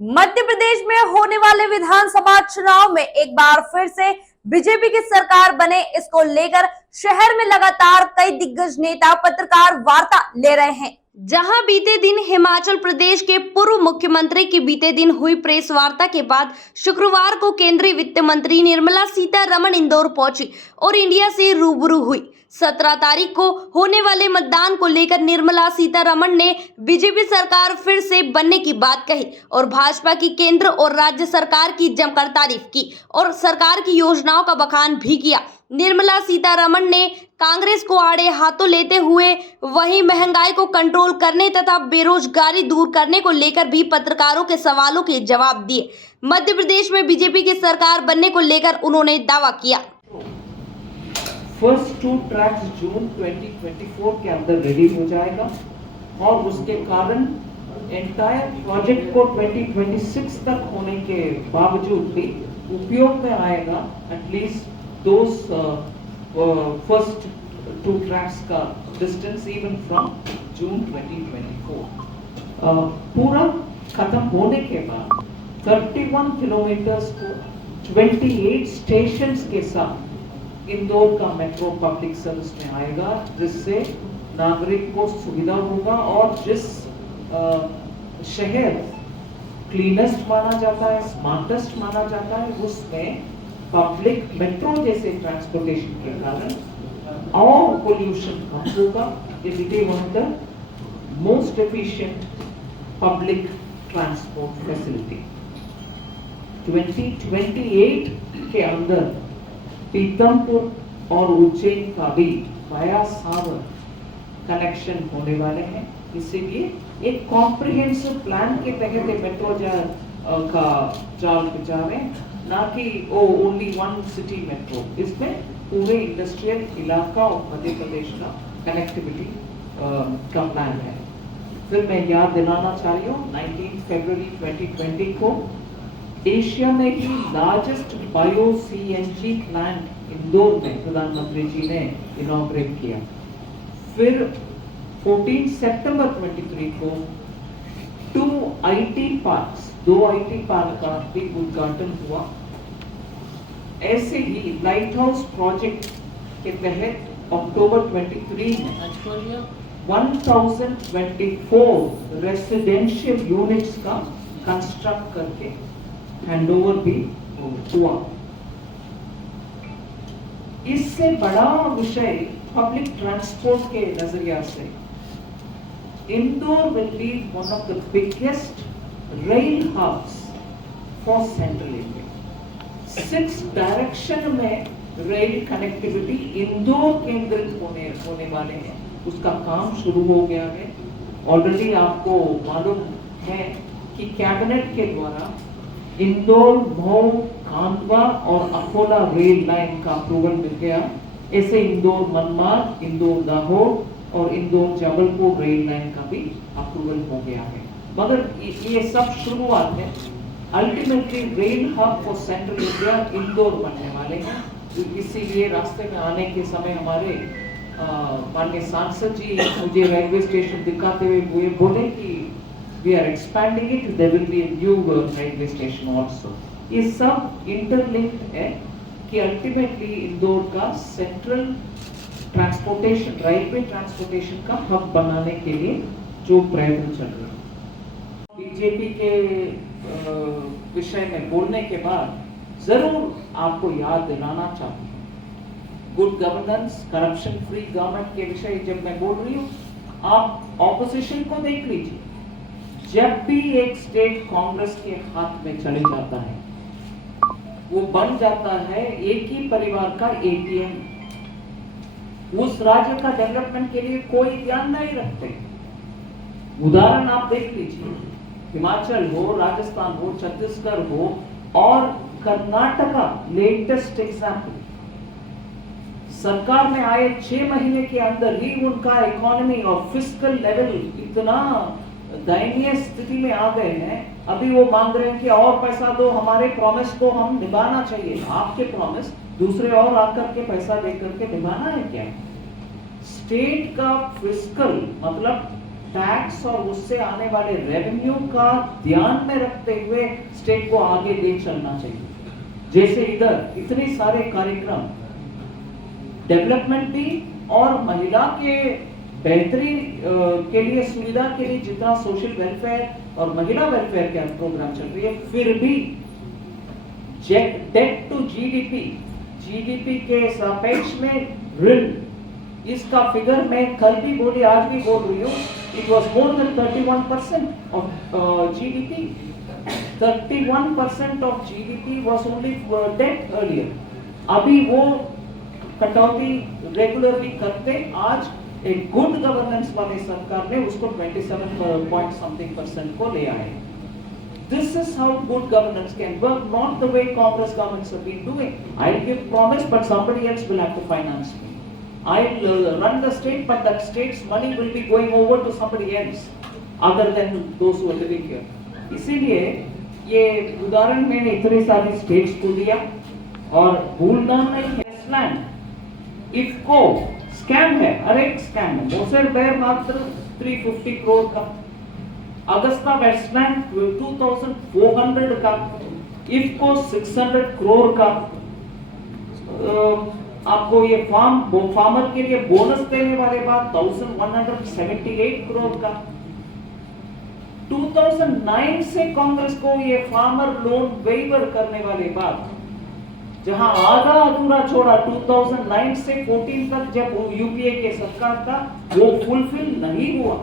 मध्य प्रदेश में होने वाले विधानसभा चुनाव में एक बार फिर से बीजेपी की सरकार बने, इसको लेकर शहर में लगातार कई दिग्गज नेता पत्रकार वार्ता ले रहे हैं। जहां बीते दिन हिमाचल प्रदेश के पूर्व मुख्यमंत्री की बीते दिन हुई प्रेस वार्ता के बाद शुक्रवार को केंद्रीय वित्त मंत्री निर्मला सीतारमण इंदौर पहुंची और इंडिया से रूबरू हुई। 17 तारीख को होने वाले मतदान को लेकर निर्मला सीतारमण ने बीजेपी सरकार फिर से बनने की बात कही और भाजपा की केंद्र और राज्य सरकार की जमकर तारीफ की और सरकार की योजनाओं का बखान भी किया। निर्मला सीतारमण ने कांग्रेस को आड़े हाथों लेते हुए वहीं महंगाई को कंट्रोल करने तथा बेरोजगारी दूर करने को लेकर भी पत्रकारों के सवालों के जवाब दिए। मध्य प्रदेश में बीजेपी की सरकार बनने को लेकर उन्होंने दावा किया। फर्स्ट 2 ट्रैक्स जून 2024 के अंदर रेडी हो जाएगा और उसके कारण एंटायर प्रोजेक्ट को 2026 तक होने के बावजूद भी उपयोग में आएगा। एटलीस्ट दोस फर्स्ट 2 ट्रैक्स का डिस्टेंस इवन फ्रॉम जून 2024 पूरा खत्म होने के बाद 31 किलोमीटर्स को 28 स्टेशंस के साथ इंदौर का मेट्रो पब्लिक सर्विस में आएगा, जिससे नागरिक को सुविधा होगा और जिस शहर क्लीनेस्ट माना जाता है, स्मार्टेस्ट माना जाता है, उसमें पब्लिक मेट्रो जैसे ट्रांसपोर्टेशन के कारण और पोल्यूशन कम होगा। It will be one of the most efficient public transport facility. 2028 के अंदर पीतमपुर और उज्जैन का भी वाया सावर कनेक्शन होने वाले हैं। इसीलिए एक कॉम्प्रिहेंसिव प्लान के तहत मेट्रो का जाल जा रहे हैं, ना कि ओनली वन सिटी मेट्रो। इसमें पूरे इंडस्ट्रियल इलाका और मध्य प्रदेश का कनेक्टिविटी का प्लान है। फिर मैं याद दिलाना चाह रही हूँ 19 फरवरी 2020 को एशिया में ही largest bio CNG plant Indore में प्रधानमंत्री जी ने इनॉग्रेट किया। फिर 14 सितंबर 23 को 2 आईटी पार्क का भी उद्घाटन हुआ। ऐसे ही लाइट हाउस प्रोजेक्ट के तहत अक्टूबर 23 में 1024 रेसिडेंशियल यूनिट्स का कंस्ट्रक्ट करके हैंडओवर भी हुआ। इससे बड़ा विषय पब्लिक ट्रांसपोर्ट के नजरिया से Indore will be one of the biggest rail hubs for central India. 6 direction में रेल कनेक्टिविटी इंदौर केंद्रित होने वाले हैं। उसका काम शुरू हो गया है। ऑलरेडी आपको मालूम है कि कैबिनेट के द्वारा इंदौर, मऊ, खांडवा और अकोला रेल लाइन का अप्रूवल मिल गया। ऐसे इंदौर मनमाड, इंदौर दाहोद और इंदौर जबलपुर रेल लाइन का भी अप्रूवल हो गया है। मगर ये सब शुरुआत है। Ultimately rail hub for central India Indore बनने वाले हैं। इसीलिए रास्ते में आने के समय हमारे माननीय सांसद जी मुझे रेलवे स्टेशन दिखाते हुए बोले कि we are expanding it, there will be a new railway station also। ये सब इंटरलिंक्ड है कि अल्टीमेटली इंदौर का सेंट्रल ट्रांसपोर्टेशन, रेलवे ट्रांसपोर्टेशन का हब बनाने के लिए जो प्रयत्न चल रहे हैं। बीजेपी के विषय में बोलने के बाद जरूर आपको याद दिलाना चाहती हूँ, good governance, corruption free government के विषय जब मैं बोल रही हूँ, आप ऑपोजिशन को देख लीजिए। जब भी एक स्टेट कांग्रेस के हाथ में चले जाता है, वो बन जाता है एक ही परिवार का एटीएम। उस राज्य का डेवलपमेंट के लिए कोई ध्यान नहीं रखते। उदाहरण आप देख लीजिए, हिमाचल हो, राजस्थान हो, छत्तीसगढ़ हो और कर्नाटका लेटेस्ट एग्जाम्पल। सरकार में आए 6 महीने के अंदर ही उनका इकोनॉमी और फिस्कल लेवल इतना दयनीय स्थिति में आ गए हैं। अभी वो मांग रहे हैं कि और पैसा दो, हमारे प्रॉमिस को हम निभाना चाहिए। आपके प्रॉमिस दूसरे और आकर के पैसा दे करके निभाना है क्या? स्टेट का फिस्कल मतलब टैक्स और उससे आने वाले रेवेन्यू का ध्यान में रखते हुए स्टेट को आगे ले चलना चाहिए। जैसे इधर इतने सारे कार्यक्रम डेवलपमेंट भी और महिला के बेहतरी के लिए, सुविधा के लिए जितना सोशल वेलफेयर और महिला वेलफेयर के प्रोग्राम चल रही है, फिर भी डेट टू जीडीपी के सापेक्ष में ऋण, इसका फिगर मैं कल भी बोली, आज भी बोल रही हूँ, it was more than 31% of GDP. 31% of GDP was only that earlier. अभी वो कटौती रेगुलरली करते आज एक गुड गवर्नेंस वाली सरकार ने उसको 27% को ले आए। This is how good governance can work, not the way Congress governments have been doing. I'll give promise, but somebody else will have to finance me. I'll run the state, but that state's money will be going over to somebody else, other than those who are living here. इसीलिए ये उदाहरण मैंने इतने सारे states को दिया और भूलना नहीं है। वेस्टलैंड इफको स्कैम है, हर एक स्कैम है। मोसेर बेर मात्र 350 करोड़ का, अगस्ता वेस्टलैंड 2400 का, इफको 600 करोड़ का। आपको ये फार्मर के लिए बोनस देने वाले बाद 1178 करोड़ का। 2009 से कांग्रेस को ये फार्मर लोन वेवर करने वाले बाद, जहां आधा अधूरा छोड़ा 2009 से 14 तक जब यूपीए के सरकार था, वो फुलफिल नहीं हुआ।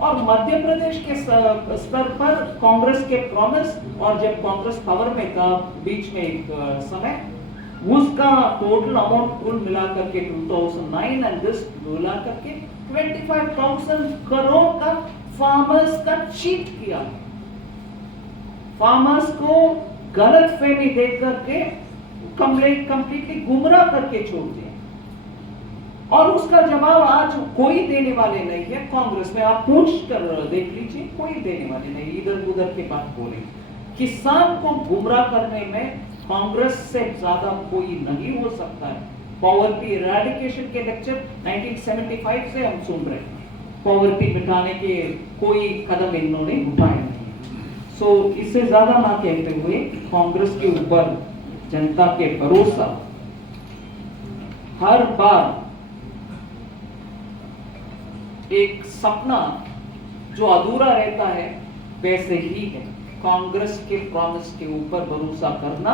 और मध्य प्रदेश के स्तर पर कांग्रेस के प्रॉमिस, और जब कांग्रेस पावर में था बीच में एक समय, उसका टोटल अमाउंट कुल मिलाकर के 2009 एंड दिस मिलाकर के 25,000 करोड़ का फार्मर्स का चीट किया। फार्मर्स को गलत फहमी दे करके कंप्लीटली गुमराह करके छोड़ दिया। और उसका जवाब आज कोई देने वाले नहीं है। कांग्रेस में आप पूछ कर देख लीजिए, कोई देने वाले नहीं, इधर उधर की बात बोले। किसान को गुमराह करने में कांग्रेस से ज्यादा कोई नहीं हो सकता है। पॉवर्टी इरेडिकेशन के लेक्चर 1975 से हम सुन रहे हैं, पॉवर्टी मिटाने के कोई कदम इन्होंने उठाए नहीं। सो इससे ज्यादा ना कहते हुए कांग्रेस के ऊपर जनता के भरोसा हर बार एक सपना जो अधूरा रहता है वैसे ही है। कांग्रेस के प्रॉमिस के ऊपर भरोसा करना,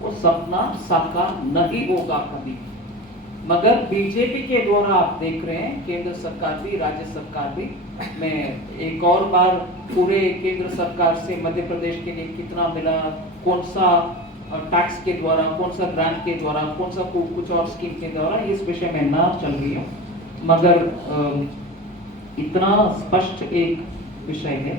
वो सपना साकार नहीं होगा कभी। मगर बीजेपी के द्वारा आप देख रहे हैं, केंद्र सरकार भी, राज्य सरकार भी, मैं एक और बार पूरे केंद्र सरकार से मध्य प्रदेश के लिए कितना मिला, कौन सा टैक्स के द्वारा, कौन सा ग्रांट के द्वारा, कौन सा कुछ और स्कीम के द्वारा, इस विषय में ना चल रही हूँ। मगर इतना स्पष्ट एक विषय है।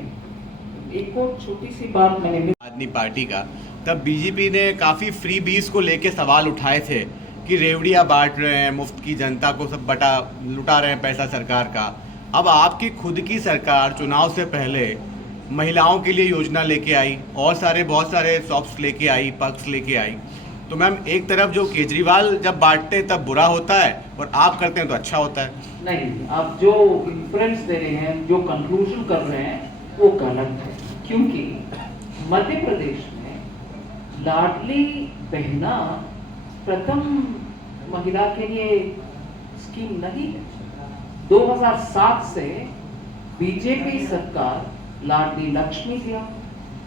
एक और छोटी सी बात मैंने आदमी पार्टी का, तब बीजेपी ने काफ़ी फ्री बीज को लेके सवाल उठाए थे कि रेवड़ियाँ बांट रहे हैं, मुफ्त की जनता को सब लुटा रहे हैं पैसा सरकार का। अब आपकी खुद की सरकार चुनाव से पहले महिलाओं के लिए योजना लेके आई और बहुत सारे सॉप्स लेके आई, पक्स लेके आई। तो मैम, एक तरफ जो केजरीवाल जब बांटते हैं तब बुरा होता है और आप करते हैं तो अच्छा होता है। नहीं, आप जो इन्फ्लुएंस दे रहे हैं, जो कंक्लूजन कर रहे हैं, वो गलत है। क्योंकि मध्य प्रदेश में लाडली बहना प्रथम महिला के लिए स्कीम नहीं है। 2007 से बीजेपी सरकार लाडली लक्ष्मी दिया,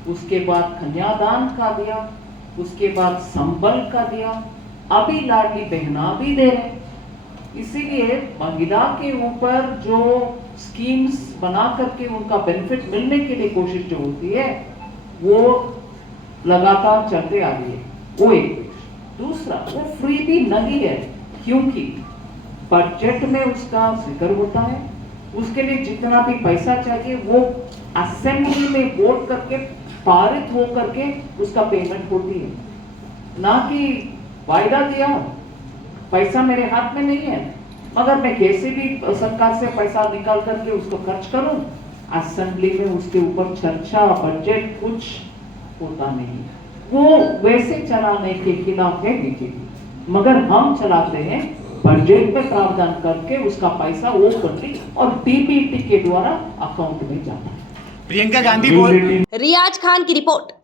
उसके बाद कन्यादान का दिया, उसके बाद संबल का दिया, अभी लाडली बहना भी दे रहे। इसीलिए महिला के ऊपर जो स्कीम्स बना करके उनका बेनिफिट मिलने के लिए कोशिश जो होती है, वो लगातार चलते आ रही है। वो एक। दूसरा, वो फ्री भी नहीं है, क्योंकि बजट में उसका जिक्र होता है। उसके लिए जितना भी पैसा चाहिए वो असेंबली में वोट करके पारित हो करके उसका पेमेंट होती है, ना कि वायदा दिया पैसा मेरे हाथ में नहीं है, मगर मैं कैसे भी सरकार से पैसा निकाल करके उसको खर्च करूं, असेंबली में उसके ऊपर चर्चा, बजट कुछ होता नहीं। वो वैसे चलाने के खिलाफ है बीजेपी, मगर हम चलाते हैं बजट में प्रावधान करके उसका पैसा ओपनली और डीबीटी के के द्वारा अकाउंट में जाता है। प्रियंका गांधी बोल रियाज खान की रिपोर्ट।